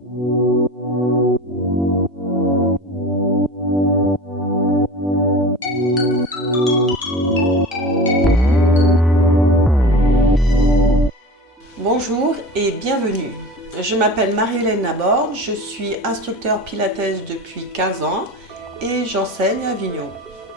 Bonjour et bienvenue. Je m'appelle Marie-Hélène Laborde, je suis instructeur Pilates depuis 15 ans et j'enseigne à Avignon.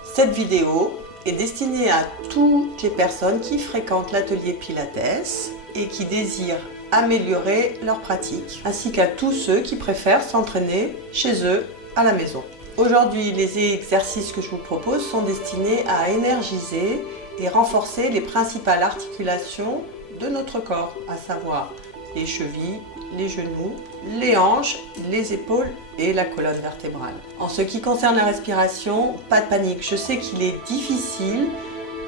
Cette vidéo est destinée à toutes les personnes qui fréquentent l'atelier Pilates et qui désirent améliorer leur pratique, ainsi qu'à tous ceux qui préfèrent s'entraîner chez eux à la maison. Aujourd'hui, les exercices que je vous propose sont destinés à énergiser et renforcer les principales articulations de notre corps, à savoir les chevilles, les genoux, les hanches, les épaules et la colonne vertébrale. En ce qui concerne la respiration, pas de panique. Je sais qu'il est difficile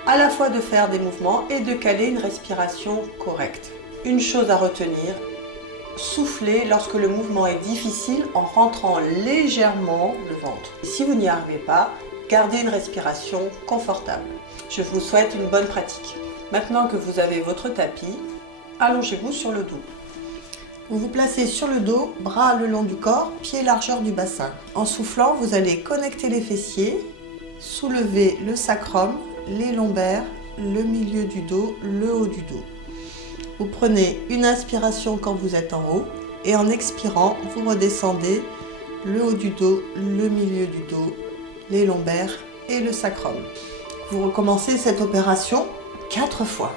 à la fois de faire des mouvements et de caler une respiration correcte. Une chose à retenir, soufflez lorsque le mouvement est difficile en rentrant légèrement le ventre. Si vous n'y arrivez pas, gardez une respiration confortable. Je vous souhaite une bonne pratique. Maintenant que vous avez votre tapis, allongez-vous sur le dos. Vous vous placez sur le dos, bras le long du corps, pieds largeur du bassin. En soufflant, vous allez connecter les fessiers, soulever le sacrum, les lombaires, le milieu du dos, le haut du dos. Vous prenez une inspiration quand vous êtes en haut et en expirant, vous redescendez le haut du dos, le milieu du dos, les lombaires et le sacrum. Vous recommencez cette opération 4 fois.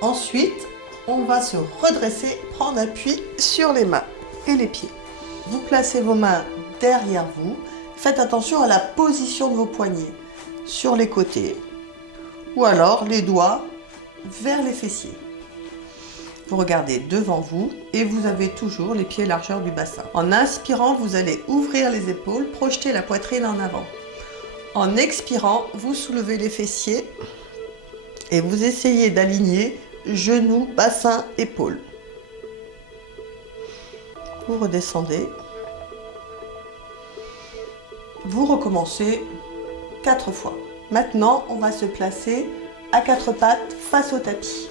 Ensuite, on va se redresser, prendre appui sur les mains et les pieds. Vous placez vos mains derrière vous. Faites attention à la position de vos poignets sur les côtés ou alors les doigts vers les fessiers. Vous regardez devant vous et vous avez toujours les pieds largeur du bassin. En inspirant, vous allez ouvrir les épaules, projeter la poitrine en avant. En expirant, vous soulevez les fessiers et vous essayez d'aligner genoux, bassin, épaules. Vous redescendez. Vous recommencez 4 fois. Maintenant, on va se placer à 4 pattes face au tapis.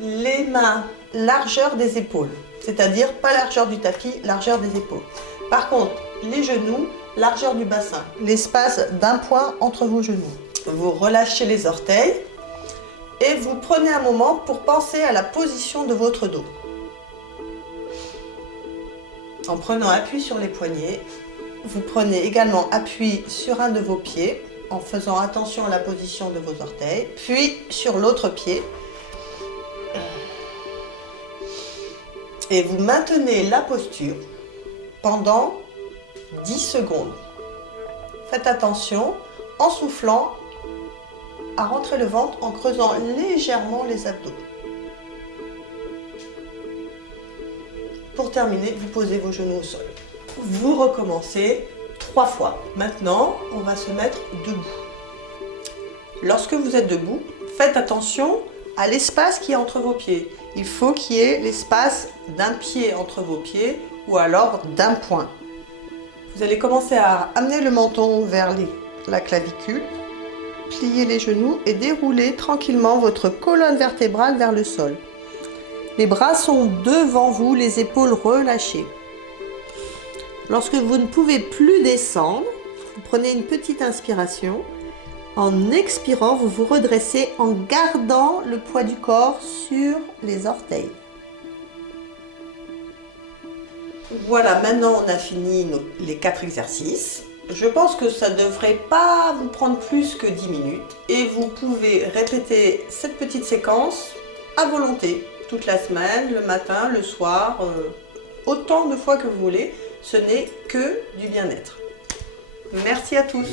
Les mains largeur des épaules, c'est-à-dire pas largeur du tapis, largeur des épaules. Par contre, les genoux, largeur du bassin, l'espace d'un point entre vos genoux. Vous relâchez les orteils et vous prenez un moment pour penser à la position de votre dos. En prenant appui sur les poignets, vous prenez également appui sur un de vos pieds en faisant attention à la position de vos orteils, puis sur l'autre pied. Et vous maintenez la posture pendant 10 secondes. Faites attention en soufflant à rentrer le ventre en creusant légèrement les abdos. Pour terminer, vous posez vos genoux au sol. Vous recommencez 3 fois. Maintenant, on va se mettre debout. Lorsque vous êtes debout, faites attention à l'espace qui est entre vos pieds. Il faut qu'il y ait l'espace d'un pied entre vos pieds ou alors d'un point. Vous allez commencer à amener le menton vers la clavicule, plier les genoux et dérouler tranquillement votre colonne vertébrale vers le sol. Les bras sont devant vous, les épaules relâchées. Lorsque vous ne pouvez plus descendre, vous prenez une petite inspiration. En expirant, vous vous redressez en gardant le poids du corps sur les orteils. Voilà, maintenant on a fini les 4 exercices. Je pense que ça ne devrait pas vous prendre plus que 10 minutes et vous pouvez répéter cette petite séquence à volonté, toute la semaine, le matin, le soir, autant de fois que vous voulez. Ce n'est que du bien-être. Merci à tous.